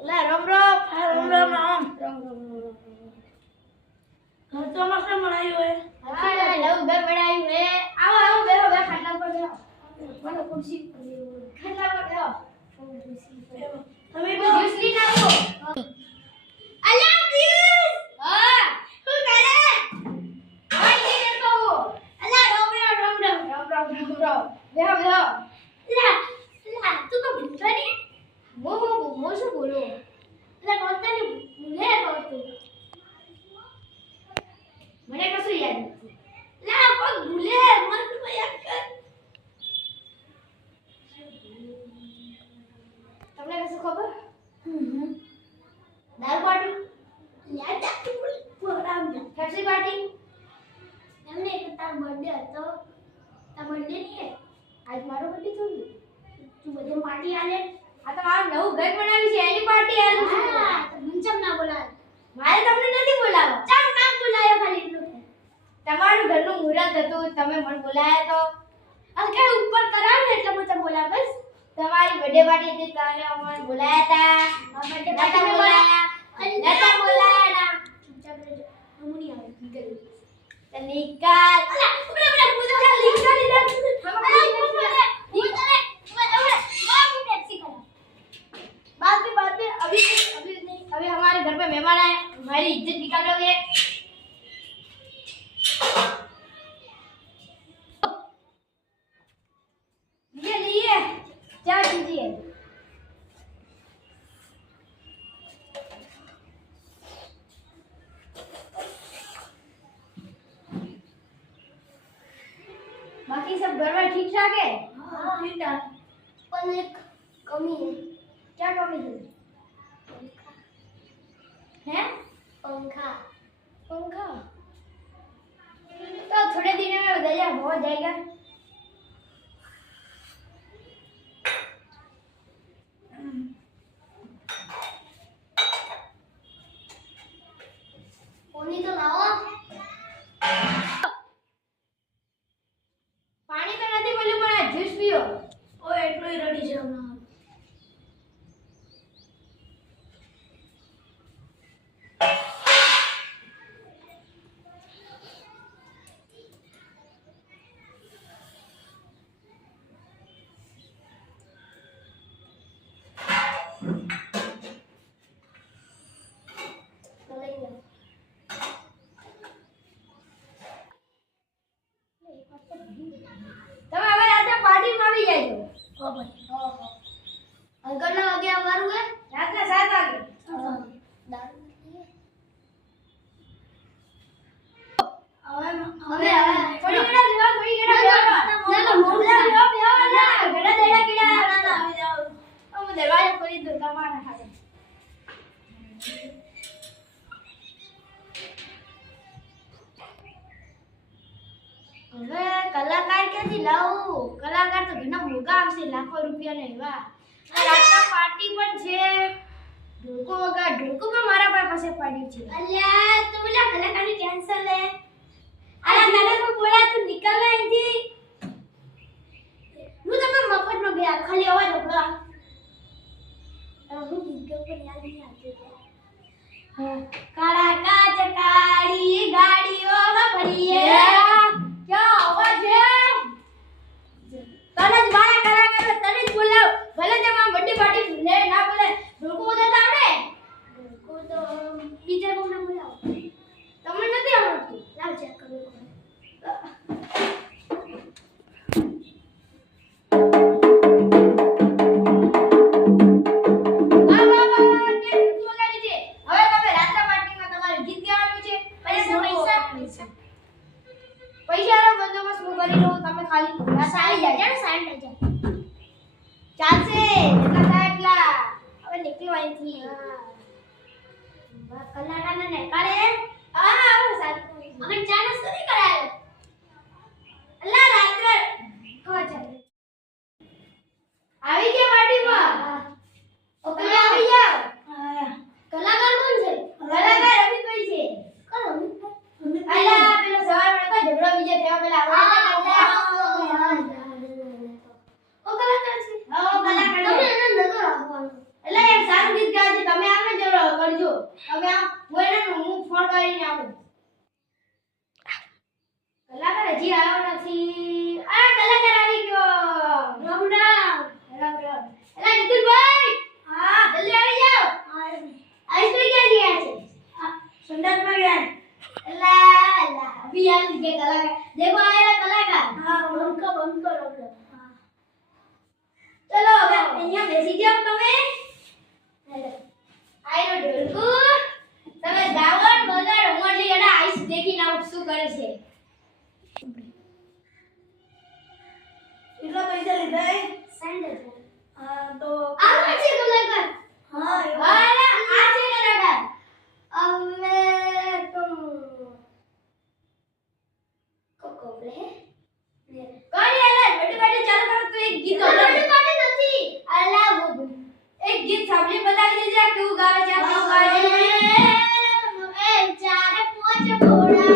લા રામ રામ રામ રામ રામ ઘર તો મસ્ત બનાવ્યું હે હા નવું ઘર બનાવ્યું હે આવો આવો બેહો બે ખાટલા પર બેહો મને ખુરશી ખાટલા પર બેહો તમે તો જ્યુસ લઈને આવો અલા પ્લીઝ હા શું કરે ઓય ઈ તો અલા રામ રામ રામ રામ રામ રામ રામ રામ બેહો બેહો લા તું તો ભૂતરા ને મો શું બોલો અલા કોતા ને ભૂલે તો મને કશું યાદ નથી લા કોક ભૂલે મન તો યાદ કર તમને કશું ખબર દાળ પાટી યાદ રાખી પ્રોગ્રામ ના ફેફસી પાટી એમને એક તાર બર્થડે હતો તાર બર્થડે નહીં આજ મારો બર્થડે થોડી તું બધે પાર્ટી આલે આ તો મારું નવું ઘર બનાવ્યું છે એની પાર્ટી આલું છું હા તો મુંચમ ના બોલાવ મારે તમને નથી બોલાવો ચાલ ના બોલાયો ખાલી એટલું તમારું ઘરનું મુહૂર્ત હતું તમે મને બોલાયા તો આ કે ઉપર કરાવ ને એટલે હું તમને બોલાવ બસ તમારી બર્થડે પાર્ટી હતી કાલે અમને બોલાયા હતા બર્થડે પાર્ટી બોલાયા નતા બોલાયા ના ચૂપચાપ રહેજો હું નહીં આવે નીકળ તો નિકાલ અલા ઉપર ઉપર પૂછો નિકાલ લીધા बाद में अभी नहीं अभी हमारे घर पे मेहमान आए हमारी इज्जत निकालोगे ये लिए क्या कीजिए बाकी सब घर में ठीक ठाक है हाँ ठीक ठाक पर एक कमी है क्या कमी है पंखा पंखा तो थोड़े दिनों में बदल हो जाएगा पानी तो लाओ पानी तो नहीं बोलूं पर जूस पियो ઓ એટલો જ રેડી છે હમણાં તમે હવે રાતે પાર્ટીમાં આવી જાજો હો ભાઈ અંકલ ના વાગે આવવાનું હે રાત્રે 7 વાગે હવે થોડી ઘણા લેવા થોડી ઘણા લેવા ના મોમલા લેવા બેવા ના ઘડા દેડા કીડા ના આવી જાવ હું દરવાજો ખોલી દઉં તમારા હાથે હવે કલાકાર ક્યાંથી લાવું કલાકાર તો ઘણા મોંઘા આવશે લાખો રૂપિયાના એવા રાતના પાર્ટી પણ છે ઢોલકો વગર ઢોલકો પણ મારા પાસે પડ્યું છે અલ્યા તું પેલા કલાકારની ટેન્શન લે અરે મને પણ બોલા તું નીકળ ને અહીંથી હું તમને મફતમાં ગયા ખાલી અવાજ ઓકળા હું ગીત પણ યાદ નહીં આવતું કાળા કાચ કાળી ગાડીઓમાં ભરીએ क्या आवाज है तने જ મારા કલાકાર તને જ બોલાવ ભલે તે માં બર્થડે પાર્ટી લે ના બોલે ઢોલકો બજાવતા આવડે ઢોલકો તો બીજા કોને બોલાવ તમને નથી આવડતું લાવ ચેક કરો પૈસાનો બંદોબસ્ત હું કરી લઉં તમે ખાલી ઘોડા આવી જાય ને 60,000 ચાલશે જેટલા થાય એટલા હવે નીકળો અહીંથી કલાકારને નીકાળે હા આવો સાચું અમે ચા નાસ્તો નહીં કરાયો અલ્લા રાત્રે હા ચાલે આવી ગયા પાર્ટીમાં ઓકે આવી જાવ કલાકાર કોણ છે કલાકાર અમિતભાઈ છે કોણ અમિતભાઈ અલ્લા પેલો સવાર પડતો ઝઘડો બીજે થયો પેલા ઓ કલાકાર છે તમને એને નગર આપવાનું એટલે એક સારું ગીત ગાય છે તમે હજી આવ્યો નથી. આ કલાકાર આવી ગયો. રામ રામ. રામ રામ. એલા નિકુલભાઈ, હા જલ્દી આવી જાઓ. આઈસ્ક્રીમ ક્યાં ગયા છે? સંડાસમાં ગયા. એલા અભી આવી ગયા કલાકાર. દેખો આયેલા કલાકાર. હા બંધ કરો આપણે. ચલો હવે અહીંયા બેસી જાઓ તમે. આયરો ઢોલકુ. તમે ગાવન મજા રમવાની એડા આઈસ દેખીને આવું શું કરે છે? કેટલા પૈસા લીધા એ? સેન્ડલ. હા તો આ છે કલાકાર. હા એવું. અરે આ છે કલાકાર. અમે તો કોકોલે કોની અલા બેટી બેટી ચાલુ કરો તો એક ગીત બેટી બેટી નથી અલા वो એક ગીત સાંભળી બતાવી દેજે કેવું ગાવે છે કેવું ગાવે છે એ ચાર પાંચ ઘોડા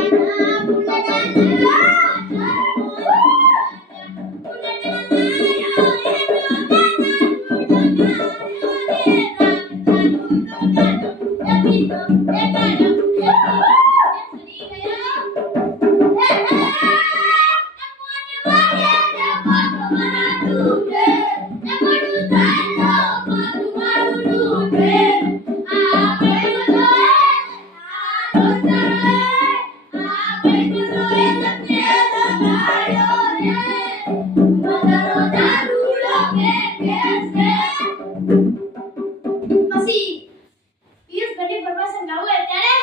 પછી પિયુષ ગઢી પરવાસન ગાવું અત્યારે